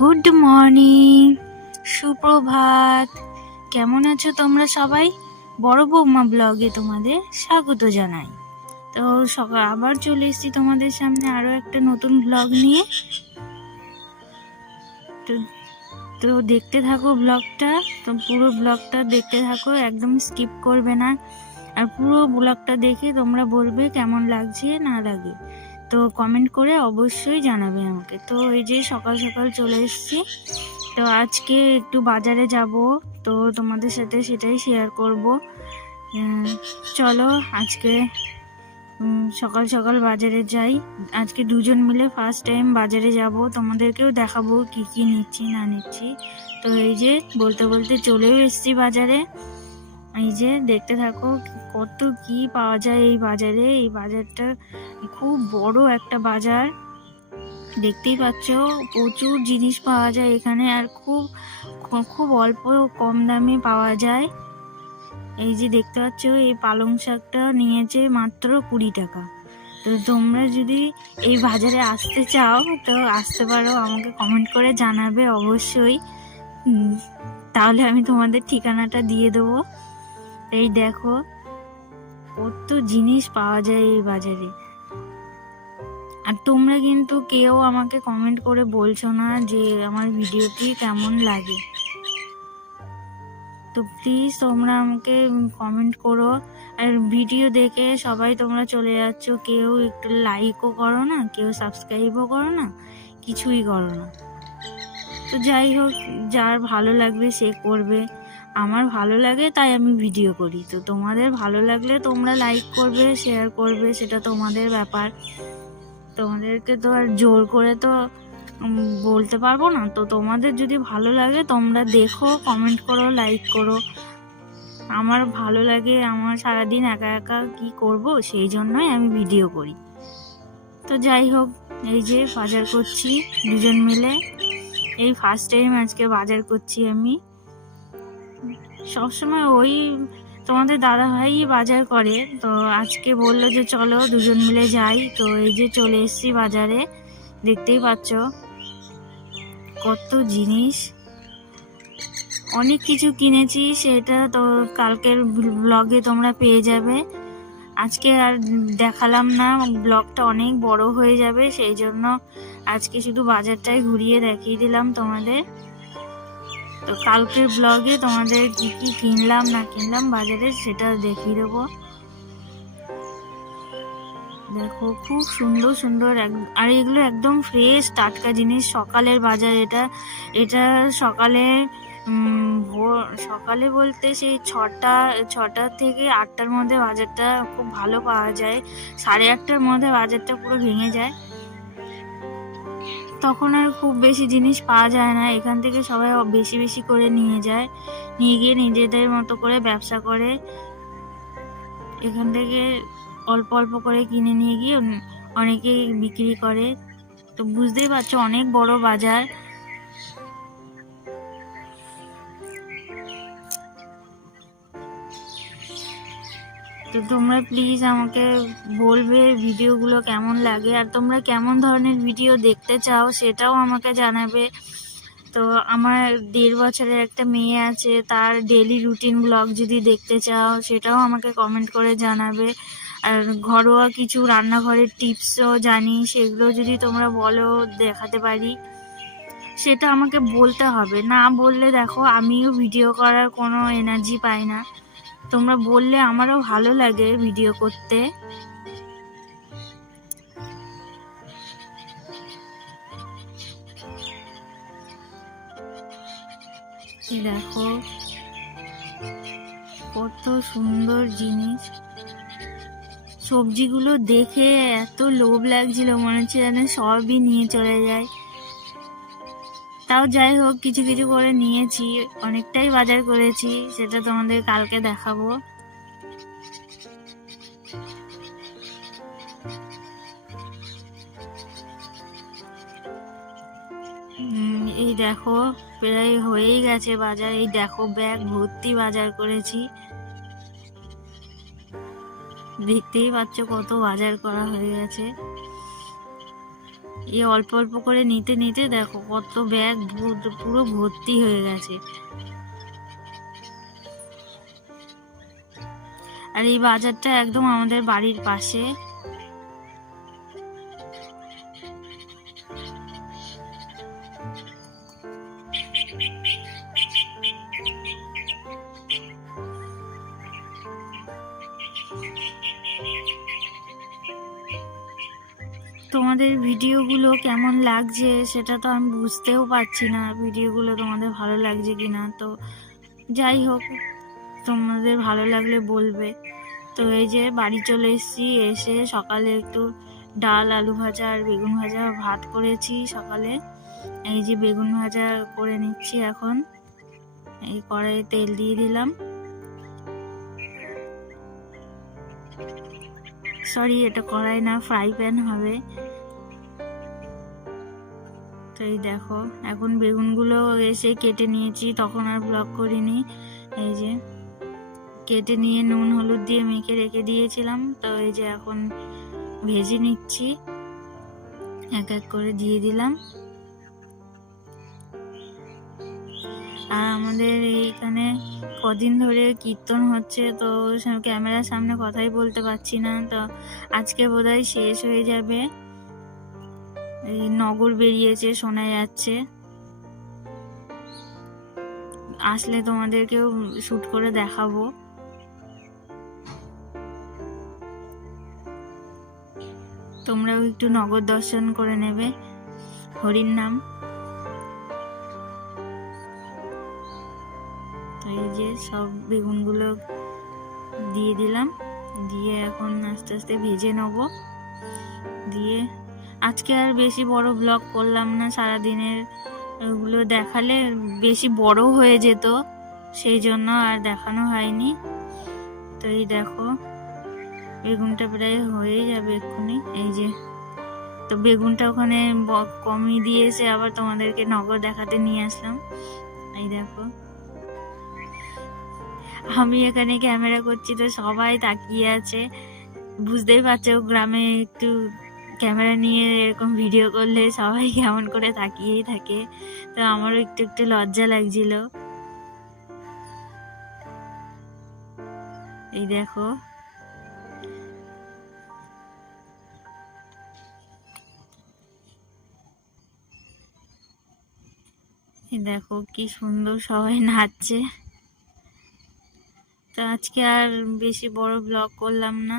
Good morning, সুপ্রভাত। কেমন আছো তোমরা সবাই? বড় বৌমা ব্লগে তোমাদের স্বাগত জানাই। তো সকাল আবার চলে এসেছি তোমাদের সামনে আরো একটা নতুন ব্লগ নিয়ে। তো তো দেখতে থাকো ব্লগটা, তো পুরো ব্লগটা দেখতে থাকো, একদম স্কিপ করবে না। আর পুরো ব্লগটা দেখে তোমরা বলবে কেমন লাগছে না লাগে, তো কমেন্ট করে অবশ্যই জানাবে আমাকে। তো এই যে সকাল সকাল চলে এসেছি, তো আজকে একটু বাজারে যাব, তো তোমাদের সাথে সেটাই শেয়ার করব। চলো আজকে সকাল সকাল বাজারে যাই। আজকে দুজন মিলে ফার্স্ট টাইম বাজারে যাব, তোমাদেরকেও দেখাবো কি কি নিচ্ছি না নিচ্ছি। তো এই যে বলতে বলতে চলেও এসেছি বাজারে। এই যে দেখতে থাকো কত কি পাওয়া যায় এই বাজারে। এই বাজারটা খুব বড় একটা বাজার, দেখতেই পাচ্ছ প্রচুর জিনিস পাওয়া যায় এখানে, আর খুব খুব অল্প কম দামে পাওয়া যায়। এই যে দেখতে পাচ্ছ এই পালং শাকটা নিয়েছে মাত্র 20 টাকা। তো তোমরা যদি এই বাজারে আসতে চাও তো আসতে পারো, আমাকে কমেন্ট করে জানাবে অবশ্যই, তাহলে আমি তোমাদের ঠিকানাটা দিয়ে দেবো। এই দেখো কত জিনিস পাওয়া যায় এই বাজারে। আর তোমরা কিন্তু কেউ আমাকে কমেন্ট করে বলছো না যে আমার ভিডিওটি কেমন লাগে। তো প্লিজ তোমরা আমাকে কমেন্ট করো। আর ভিডিও দেখে সবাই তোমরা চলে যাচ্ছ, কেউ একটু লাইকও করো না, কেউ সাবস্ক্রাইবও করো না, কিছুই করো না। তো যাই হোক, যার ভালো লাগবে সে করবে, আমার ভালো লাগে তাই আমি ভিডিও করি। তো তোমাদের ভালো লাগলে তোমরা লাইক করবে, শেয়ার করবে, সেটা তোমাদের ব্যাপার। তোমাদেরকে তো আর জোর করে তো বলতে পারবো না। তো তোমাদের যদি ভালো লাগে তোমরা দেখো, কমেন্ট করো, লাইক করো। আমার ভালো লাগে, আমার সারাদিন একা একা কি করব, সেই জন্যই আমি ভিডিও করি। তো যাই হোক, এই যে বাজার করছি দুজন মিলে, এই ফার্স্ট টাইম আজকে বাজার করছি আমি। সবসময় ওই তোমাদের দাদা ভাই বাজার করে, তো আজকে বললো যে চলো দুজন মিলে যাই। তো এই যে চলে এসেছি বাজারে, দেখতেই পাচ্ছ কত জিনিস, অনেক কিছু কিনেছি, সেটা তো কালকের ব্লগে তোমরা পেয়ে যাবে। আজকে আর দেখালাম না, ব্লগটা অনেক বড় হয়ে যাবে, সেই জন্য আজকে শুধু বাজারটাই ঘুরিয়ে দেখিয়ে দিলাম তোমাদের। তো কালকের ব্লগে তোমাদের কি কি কিনলাম না কিনলাম বাজারে সেটা দেখিয়ে দেবো। দেখো খুব সুন্দর সুন্দর, আর এগুলো একদম ফ্রেশ টাটকা জিনিস, সকালের বাজার এটা। এটা সকালে সকালে বলতে সেই 6টা থেকে 8টার মধ্যে বাজারটা খুব ভালো পাওয়া যায়। 8:30টার মধ্যে বাজারটা পুরো ভেঙে যায়, তখন আর খুব বেশি জিনিস পাওয়া যায় না। এখান থেকে সবাই বেশি বেশি করে নিয়ে যায়, নিয়ে গিয়ে নিজেদের মতো করে ব্যবসা করে। এখান থেকে অল্প অল্প করে কিনে নিয়ে গিয়ে অনেকেই বিক্রি করে। তো বুঝতেই পারছো অনেক বড় বাজার। তো তোমরা প্লিজ আমাকে বলবে ভিডিওগুলো কেমন লাগে, আর তোমরা কেমন ধরনের ভিডিও দেখতে চাও সেটাও আমাকে জানাবে। তো আমার 1.5 বছরের একটা মেয়ে আছে, তার ডেলি রুটিন ব্লগ যদি দেখতে চাও সেটাও আমাকে কমেন্ট করে জানাবে। আর ঘরোয়া কিছু রান্নাঘরের টিপসও জানি, সেগুলো যদি তোমরা বলো দেখাতে পারি, সেটা আমাকে বলতে হবে। না বললে দেখো আমিও ভিডিও করার কোনো এনার্জি পাই না। তোমরা বললে আমারও ভালো লাগে ভিডিও করতে। দেখো কত সুন্দর জিনিস, সবজিগুলো দেখে এত লোভ লাগছিল, মনে হচ্ছে যেন সবই নিয়ে চলে যায়। তাও যাই হোক, কিছু কিছু করে নিয়েছি, অনেকটাই বাজার করেছি, সেটা তোমাদের কালকে দেখাবো। এই দেখো প্রায় হয়েই গেছে বাজার। এই দেখো ব্যাগ ভর্তি বাজার করেছি, দেখতেই পাচ্ছ কত বাজার করা হয়ে গেছে। এই অল্প অল্প করে নিতে নিতে দেখো কত ব্যাগ পুরো ভর্তি হয়ে গেছে। আর এই বাজারটা একদম আমাদের বাড়ির পাশে। তোমাদের ভিডিওগুলো কেমন লাগছে সেটা তো আমি বুঝতেও পারছি না, ভিডিওগুলো তোমাদের ভালো লাগছে কিনা। তো যাই হোক, তোমাদের ভালো লাগলে বলবে। তো এই যে বাড়ি চলে এসেছি, এসে সকালে একটু ডাল, আলু ভাজা আর বেগুন ভাজা ভাত করেছি সকালে। এই যে বেগুন ভাজা করে নিচ্ছি এখন। এই কড়াইয়ে তেল দিয়ে দিলাম, সরি এটা কড়াই না, ফ্রাই প্যান হবে। তো এই দেখো এখন বেগুনগুলো এসে কেটে নিয়েছি, তখন আর ব্লগ করিনি। এই যে কেটে নিয়ে নুন হলুদ দিয়ে মেখে রেখে দিয়েছিলাম। তো এই যে এখন ভেজে নিচ্ছি, এক এক করে দিয়ে দিলাম। আর আমাদের এইখানে কদিন ধরে কীর্তন হচ্ছে, তো ক্যামেরার সামনে কথাই বলতে পারছি না। তো আজকে বোধহয় শেষ হয়ে যাবে। এই নগর বেরিয়েছে শোনা যাচ্ছে, আসলে তোমাদেরকেও শুট করে দেখাবো। তোমরাও একটু নগর দর্শন করে নেবে, হরির নাম। এই যে সব বেগুনগুলো দিয়ে দিলাম, দিয়ে এখন আস্তে আস্তে ভেজে নেব। দিয়ে আজকে আর বেশি বড় ব্লগ করলাম না, সারাদিনের ওগুলো দেখালে বেশি বড় হয়ে যেত, সেই জন্য আর দেখানো হয়নি। তো এই দেখো বেগুনটা প্রায় হয়ে যাবে এক্ষুনি। এই যে তো বেগুনটা ওখানে কমিয়ে দিয়ে এসে আবার তোমাদেরকে নগর দেখাতে নিয়ে আসলাম। এই দেখো আমি এখানে ক্যামেরা করছি, তো সবাই তাকিয়ে আছে। বুঝতেই পারছো গ্রামে একটু ক্যামেরা নিয়ে এরকম ভিডিও করলে সবাই কেমন করে তাকিয়েই থাকে। তো আমারও একটু একটু লজ্জা লাগছিল। এই দেখো দেখো কি সুন্দর সবাই নাচছে। তো আজকে আর বেশি বড় ব্লগ করলাম না।